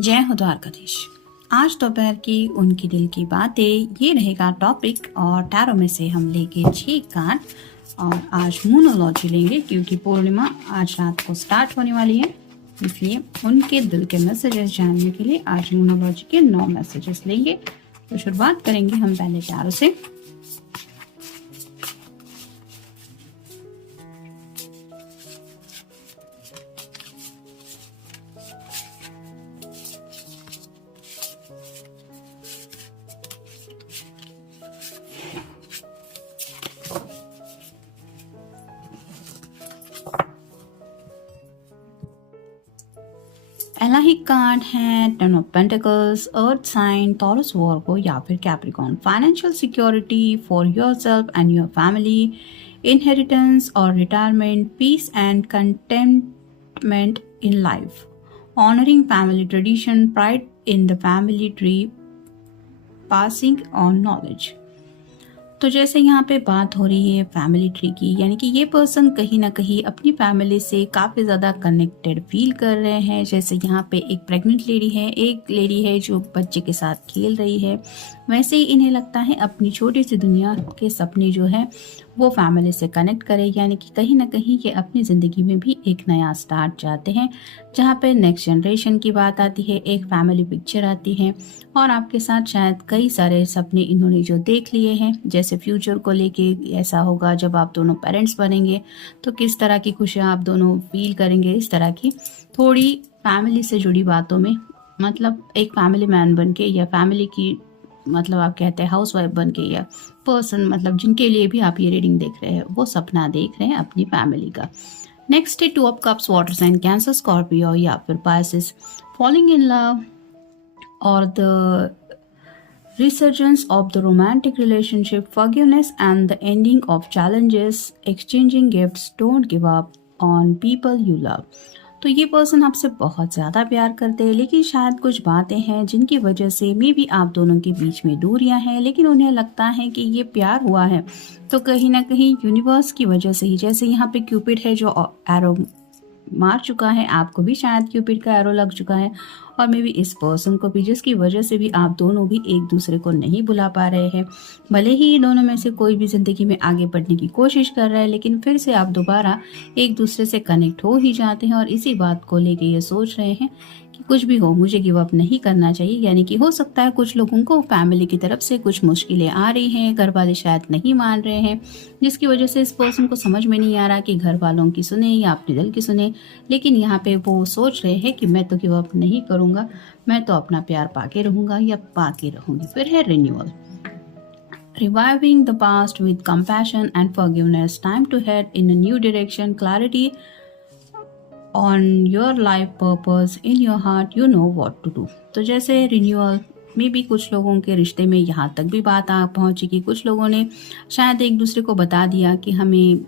जय हो द्वारकाधीश। आज दोपहर की उनकी दिल की बातें ये रहेगा टॉपिक, और टैरो में से हम लेंगे 6 कार्ड और आज मूनोलॉजी लेंगे क्योंकि पूर्णिमा आज रात को स्टार्ट होने वाली है, इसलिए उनके दिल के मैसेजेस जानने के लिए आज मूनोलॉजी के 9 मैसेजेस लेंगे। तो शुरुआत करेंगे हम पहले टैरो से। पहला ही कार्ड है 10 of pentacles, earth sign, Taurus, Virgo या फिर Capricorn. Financial security for yourself and your family, inheritance और retirement, peace and contentment in life, honouring family tradition, pride in the family tree, passing on knowledge. तो जैसे यहाँ पे बात हो रही है फैमिली ट्री की, यानी कि ये पर्सन कहीं ना कहीं अपनी फैमिली से काफ़ी ज़्यादा कनेक्टेड फील कर रहे हैं। जैसे यहाँ पे एक प्रेग्नेंट लेडी है, एक लेडी है जो बच्चे के साथ खेल रही है, वैसे ही इन्हें लगता है अपनी छोटी सी दुनिया के सपने जो है वो फैमिली से कनेक्ट करे, यानी कि कहीं ना कहीं ये अपनी ज़िंदगी में भी एक नया स्टार्ट चाहते हैं, जहाँ पे नेक्स्ट जनरेशन की बात आती है, एक फैमिली पिक्चर आती है और आपके साथ शायद कई सारे सपने इन्होंने जो देख लिए हैं, जैसे फ्यूचर को लेके ऐसा होगा जब आप दोनों पेरेंट्स बनेंगे तो किस तरह की खुशियाँ आप दोनों फील करेंगे, इस तरह की थोड़ी फैमिली से जुड़ी बातों में, मतलब एक फैमिली मैन बन के या फैमिली की, मतलब आप कहते हैं हाउस वाइफ बन के, या पर्सन मतलब जिनके लिए भी आप ये रीडिंग देख रहे हैं वो सपना देख रहे हैं अपनी फैमिली का। नेक्स्ट है 2 of cups, water sign, Cancer, Scorpio या फिर Pisces. Falling in love or the resurgence of the romantic relationship, forgiveness and the ending of challenges, exchanging gifts, don't give up on people you love। तो ये person आपसे बहुत ज़्यादा प्यार करते हैं, लेकिन शायद कुछ बातें हैं जिनकी वजह से मे बी आप दोनों के बीच में दूरियां हैं, लेकिन उन्हें लगता है कि ये प्यार हुआ है तो कहीं ना कहीं यूनिवर्स की वजह से ही। जैसे यहाँ पे क्यूपिड है जो एरो मार चुका है, आपको भी शायद क्यूपिड का एरो लग चुका है और मे बी इस पर्सन को भी, जिसकी वजह से भी आप दोनों भी एक दूसरे को नहीं बुला पा रहे हैं। भले ही दोनों में से कोई भी ज़िंदगी में आगे बढ़ने की कोशिश कर रहा है, लेकिन फिर से आप दोबारा एक दूसरे से कनेक्ट हो ही जाते हैं और इसी बात को लेके ये सोच रहे हैं कि कुछ भी हो मुझे गिव अप नहीं करना चाहिए। यानी कि हो सकता है कुछ लोगों को फैमिली की तरफ से कुछ मुश्किलें आ रही हैं, घर वाले शायद नहीं मान रहे हैं, जिसकी वजह से इस पर्सन को समझ में नहीं आ रहा कि घर वालों की सुने या अपने दिल की सुने। लेकिन यहाँ पे वो सोच रहे हैं कि मैं तो गिव अप नहीं करूँगा, मैं तो अपना प्यार पाके रहूँगा या पाके रहूँगी। फिर है renewal, reviving the past with compassion and forgiveness, time to head in a new direction, clarity on your life purpose, in your heart you know what to do। तो जैसे रिन्यूअल में भी कुछ लोगों के रिश्ते में यहाँ तक भी बात आ पहुँची कि कुछ लोगों ने शायद एक दूसरे को बता दिया कि हमें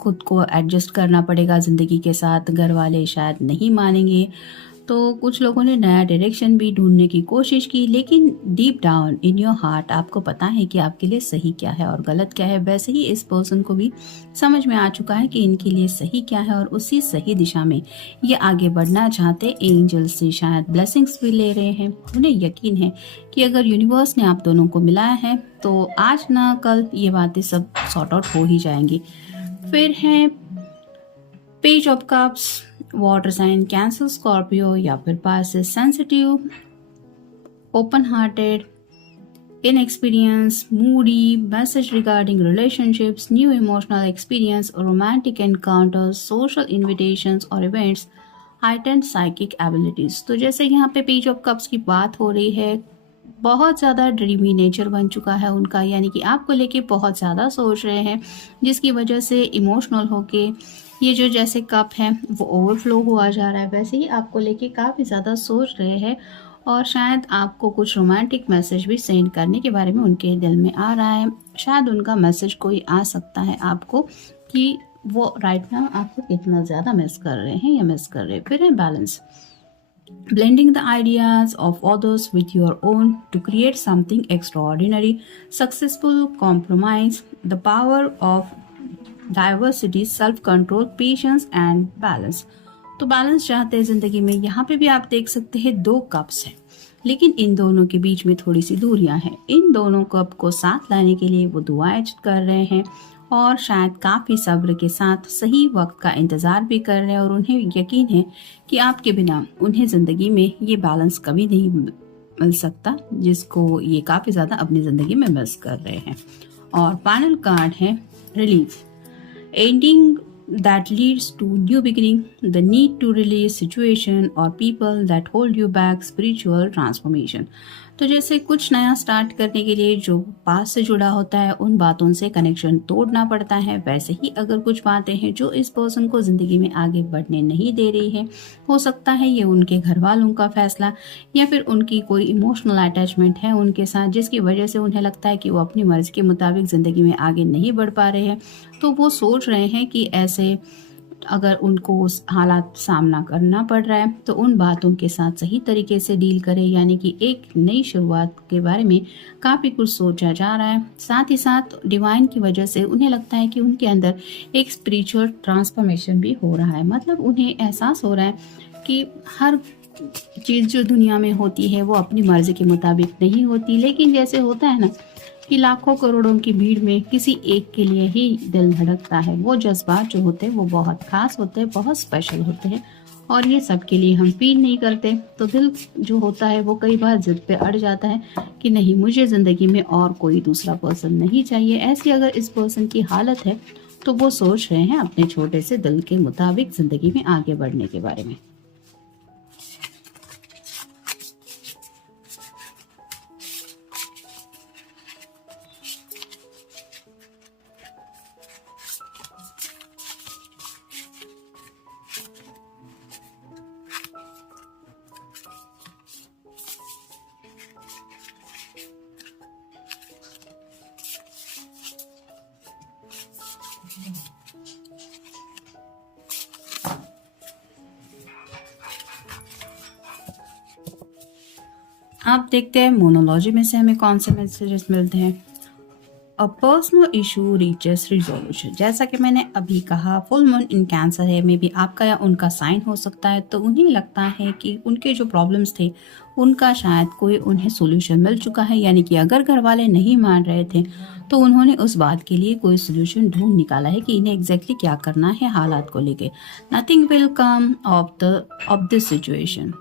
खुद को एडजस्ट करना पड़ेगा ज़िंदगी के साथ, घर वाले शायद नहीं मानेंगे, तो कुछ लोगों ने नया डायरेक्शन भी ढूंढने की कोशिश की, लेकिन deep down in your heart आपको पता है कि आपके लिए सही क्या है और गलत क्या है। वैसे ही इस पर्सन को भी समझ में आ चुका है कि इनके लिए सही क्या है और उसी सही दिशा में ये आगे बढ़ना चाहते। एंजल से शायद ब्लेसिंग्स भी ले रहे हैं, उन्हें यकीन है कि अगर यूनिवर्स ने आप दोनों को मिलाया है तो आज ना कल ये बातें सब सॉर्ट आउट हो ही जाएंगी। फिर है page of cups, water sign, Cancer, Scorpio या फिर Pisces. Sensitive, open hearted, inexperience, moody, message regarding relationships, new emotional experience, romantic encounters, social invitations और इवेंट्स, हाइटेंड साइकिक एबिलिटीज। तो जैसे यहाँ पे पेज ऑफ कप्स की बात हो रही है, बहुत ज़्यादा ड्रीमी नेचर बन चुका है उनका, यानी कि आपको लेके बहुत ज़्यादा सोच रहे हैं, जिसकी वजह से इमोशनल होके ये जो जैसे कप है वो ओवरफ्लो हुआ जा रहा है, वैसे ही आपको लेके काफ़ी ज़्यादा सोच रहे हैं और शायद आपको कुछ रोमांटिक मैसेज भी सेंड करने के बारे में उनके दिल में आ रहा है। शायद उनका मैसेज कोई आ सकता है आपको कि वो राइट नाउ आपको कितना ज़्यादा मिस कर रहे हैं या मिस कर रहे हैं। फिर है balance, blending the ideas of others with your own to create something extraordinary, successful compromise, the power of diversity, self-control, patience and balance, तो बैलेंस चाहते हैं ज़िंदगी में। यहाँ पे भी आप देख सकते हैं 2 कप्स हैं, लेकिन इन दोनों के बीच में थोड़ी सी दूरियां हैं। इन दोनों कप को साथ लाने के लिए वो दुआएं कर रहे हैं और शायद काफ़ी सब्र के साथ सही वक्त का इंतज़ार भी कर रहे हैं, और उन्हें यकीन है कि आपके बिना उन्हें ज़िंदगी में ये बैलेंस कभी नहीं मिल सकता, जिसको ये काफ़ी ज़्यादा अपनी ज़िंदगी में मिस कर रहे हैं। और फाइनल कार्ड है relief, ending that leads to new beginning, the need to release situation or people that hold you back, spiritual transformation। तो जैसे कुछ नया स्टार्ट करने के लिए जो पास से जुड़ा होता है उन बातों से कनेक्शन तोड़ना पड़ता है, वैसे ही अगर कुछ बातें हैं जो इस पर्सन को ज़िंदगी में आगे बढ़ने नहीं दे रही है, हो सकता है ये उनके घर वालों का फैसला या फिर उनकी कोई इमोशनल अटैचमेंट है उनके साथ, जिसकी वजह से उन्हें लगता है कि वो अपनी मर्जी के मुताबिक ज़िंदगी में आगे नहीं बढ़ पा रहे हैं। तो वो सोच रहे हैं कि ऐसे अगर उनको उस हालात सामना करना पड़ रहा है तो उन बातों के साथ सही तरीके से डील करें, यानी कि एक नई शुरुआत के बारे में काफ़ी कुछ सोचा जा रहा है। साथ ही साथ डिवाइन की वजह से उन्हें लगता है कि उनके अंदर एक स्पिरिचुअल ट्रांसफॉर्मेशन भी हो रहा है। मतलब उन्हें एहसास हो रहा है कि हर चीज़ जो दुनिया में होती है वो अपनी मर्जी के मुताबिक नहीं होती, लेकिन जैसे होता है ना कि लाखों करोड़ों की भीड़ में किसी एक के लिए ही दिल धड़कता है। वो जज्बात जो होते हैं वो बहुत खास होते हैं, बहुत स्पेशल होते हैं, और ये सब के लिए हम फील नहीं करते। तो दिल जो होता है वो कई बार जिद पे अड़ जाता है कि नहीं, मुझे ज़िंदगी में और कोई दूसरा पर्सन नहीं चाहिए। ऐसी अगर इस पर्सन की हालत है तो वो सोच रहे हैं अपने छोटे से दिल के मुताबिक ज़िंदगी में आगे बढ़ने के बारे में। आप देखते हैं मोनोलॉजी में से हमें कौन से मैसेजेस मिलते हैं। A personal issue reaches resolution. जैसा कि मैंने अभी कहा, फुल मून इन कैंसर है, मे बी आपका या उनका साइन हो सकता है। तो उन्हें लगता है कि उनके जो प्रॉब्लम्स थे उनका शायद कोई उन्हें सोल्यूशन मिल चुका है, यानी कि अगर घर वाले नहीं मान रहे थे तो उन्होंने उस बात के लिए कोई सोल्यूशन ढूंढ निकाला है कि इन्हें एग्जैक्टली क्या करना है हालात को लेके। Nothing will come of this situation,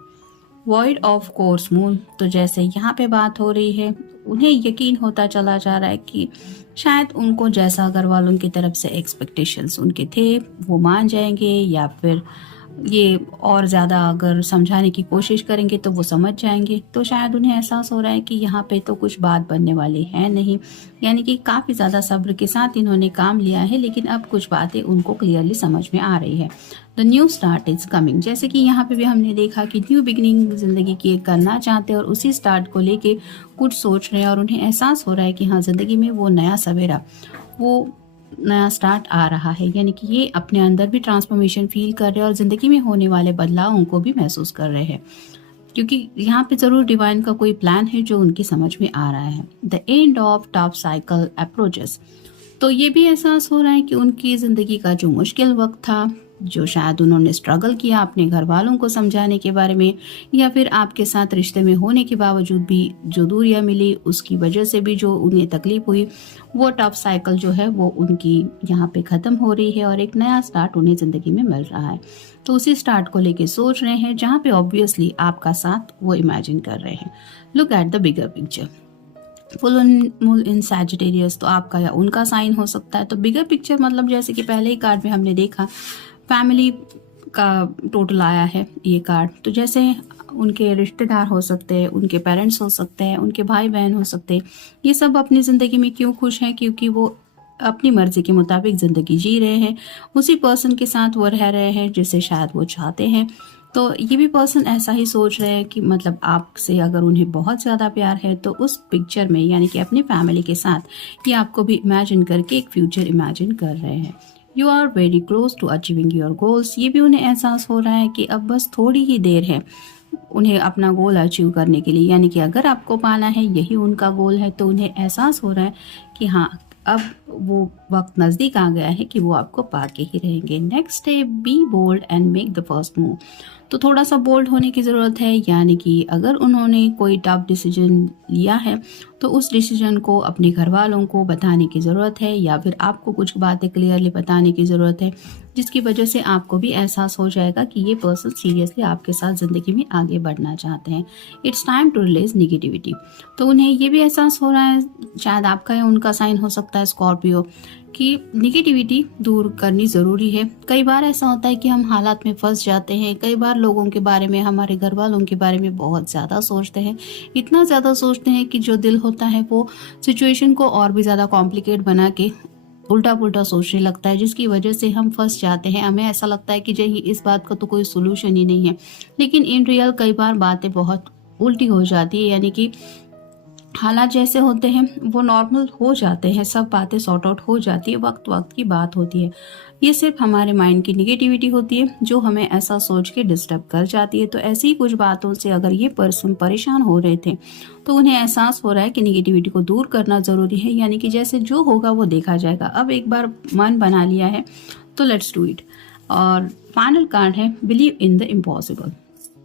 void of course moon. तो जैसे यहाँ पे बात हो रही है, उन्हें यकीन होता चला जा रहा है कि शायद उनको जैसा घर वालों की तरफ से एक्सपेक्टेशंस उनके थे वो मान जाएंगे, या फिर ये और ज़्यादा अगर समझाने की कोशिश करेंगे तो वो समझ जाएंगे। तो शायद उन्हें एहसास हो रहा है कि यहाँ पे तो कुछ बात बनने वाली है नहीं, यानी कि काफ़ी ज़्यादा सब्र के साथ इन्होंने काम लिया है, लेकिन अब कुछ बातें उनको क्लियरली समझ में आ रही है। The new start is coming. जैसे कि यहाँ पे भी हमने देखा कि न्यू बिगिनिंग ज़िंदगी की करना चाहते हैं और उसी स्टार्ट को लेके कुछ सोच रहे हैं, और उन्हें एहसास हो रहा है कि हाँ, ज़िंदगी में वो नया सवेरा, वो नया स्टार्ट आ रहा है, यानी कि ये अपने अंदर भी ट्रांसफॉर्मेशन फील कर रहे हैं और ज़िंदगी में होने वाले बदलावों को भी महसूस कर रहे हैं, क्योंकि यहाँ पे ज़रूर डिवाइन का कोई प्लान है जो उनकी समझ में आ रहा है। The end of top cycle approaches. तो ये भी एहसास हो रहा है कि उनकी ज़िंदगी का जो मुश्किल वक्त था, जो शायद उन्होंने स्ट्रगल किया अपने घर वालों को समझाने के बारे में, या फिर आपके साथ रिश्ते में होने के बावजूद भी जो दूरियां मिली उसकी वजह से भी जो उन्हें तकलीफ हुई, वो टफ साइकिल जो है वो उनकी यहाँ पे ख़त्म हो रही है और एक नया स्टार्ट उन्हें ज़िंदगी में मिल रहा है। तो उसी स्टार्ट को लेके सोच रहे हैं, जहाँ पे ऑब्वियसली आपका साथ वो इमेजिन कर रहे हैं। Look at the bigger picture. Full moon in Sagittarius, तो आपका या उनका साइन हो सकता है। तो बिगर पिक्चर मतलब जैसे कि पहले ही कार्ड में हमने देखा, फैमिली का टोटल आया है ये कार्ड। तो जैसे उनके रिश्तेदार हो सकते हैं, उनके पेरेंट्स हो सकते हैं, उनके भाई बहन हो सकते हैं, ये सब अपनी ज़िंदगी में क्यों खुश हैं? क्योंकि वो अपनी मर्जी के मुताबिक ज़िंदगी जी रहे हैं, उसी पर्सन के साथ वो रह रहे हैं जिसे शायद वो चाहते हैं। तो ये भी पर्सन ऐसा ही सोच रहे हैं कि मतलब आपसे अगर उन्हें बहुत ज़्यादा प्यार है तो उस पिक्चर में, यानी कि अपनी फैमिली के साथ, ये आपको भी इमेजिन करके एक फ्यूचर इमेजिन कर रहे हैं। You are very close to achieving your goals. ये भी उन्हें एहसास हो रहा है कि अब बस थोड़ी ही देर है उन्हें अपना गोल अचीव करने के लिए, यानी कि अगर आपको पाना है, यही उनका गोल है। तो उन्हें एहसास हो रहा है कि हाँ, अब वो वक्त नज़दीक आ गया है कि वो आपको पाके ही रहेंगे। नेक्स्ट है be bold and make the first move. तो थोड़ा सा बोल्ड होने की ज़रूरत है, यानी कि अगर उन्होंने कोई टफ डिसीजन लिया है तो उस डिसीजन को अपने घर वालों को बताने की ज़रूरत है, या फिर आपको कुछ बातें क्लियरली बताने की ज़रूरत है, जिसकी वजह से आपको भी एहसास हो जाएगा कि ये पर्सन सीरियसली आपके साथ ज़िंदगी में आगे बढ़ना चाहते हैं। It's time to release negativity. तो उन्हें ये भी एहसास हो रहा है, शायद आपका या उनका साइन हो सकता है स्कॉर्पियो, कि निगेटिविटी दूर करनी ज़रूरी है। कई बार ऐसा होता है कि हम हालात में फंस जाते हैं, कई बार लोगों के बारे में, हमारे घर वालों के बारे में बहुत ज़्यादा सोचते हैं, इतना ज़्यादा सोचते हैं कि जो दिल होता है वो सिचुएशन को और भी ज़्यादा कॉम्प्लिकेट बना के उल्टा पुल्टा सोचने लगता है, जिसकी वजह से हम फंस जाते हैं। हमें ऐसा लगता है कि जी इस बात का तो कोई सोल्यूशन ही नहीं है, लेकिन इन रियल कई बार बातें बहुत उल्टी हो जाती है, यानी कि हालात जैसे होते हैं वो नॉर्मल हो जाते हैं, सब बातें सॉर्ट आउट हो जाती है, वक्त वक्त की बात होती है। ये सिर्फ हमारे माइंड की निगेटिविटी होती है जो हमें ऐसा सोच के डिस्टर्ब कर जाती है। तो ऐसी ही कुछ बातों से अगर ये पर्सन परेशान हो रहे थे तो उन्हें एहसास हो रहा है कि निगेटिविटी को दूर करना ज़रूरी है, यानी कि जैसे जो होगा वो देखा जाएगा। अब एक बार मन बना लिया है तो लेट्स डू इट। और फाइनल कार्ड है बिलीव इन द इम्पॉसिबल।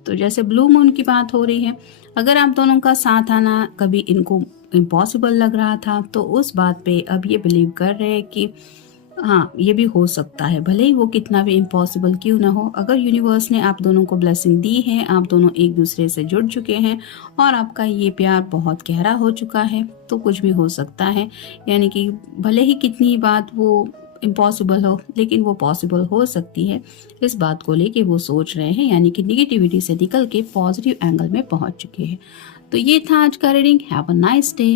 तो जैसे ब्लू मून की बात हो रही है, अगर आप दोनों का साथ आना कभी इनको इम्पॉसिबल लग रहा था तो उस बात पे अब ये बिलीव कर रहे हैं कि हाँ ये भी हो सकता है, भले ही वो कितना भी इम्पॉसिबल क्यों ना हो। अगर यूनिवर्स ने आप दोनों को ब्लेसिंग दी है, आप दोनों एक दूसरे से जुड़ चुके हैं और आपका ये प्यार बहुत गहरा हो चुका है, तो कुछ भी हो सकता है। यानी कि भले ही कितनी बात वो इम्पॉसिबल हो, लेकिन वो पॉसिबल हो सकती है। इस बात को लेके वो सोच रहे हैं, यानी कि निगेटिविटी से निकल के पॉजिटिव एंगल में पहुंच चुके हैं। तो ये था आज का reading. Have a nice day.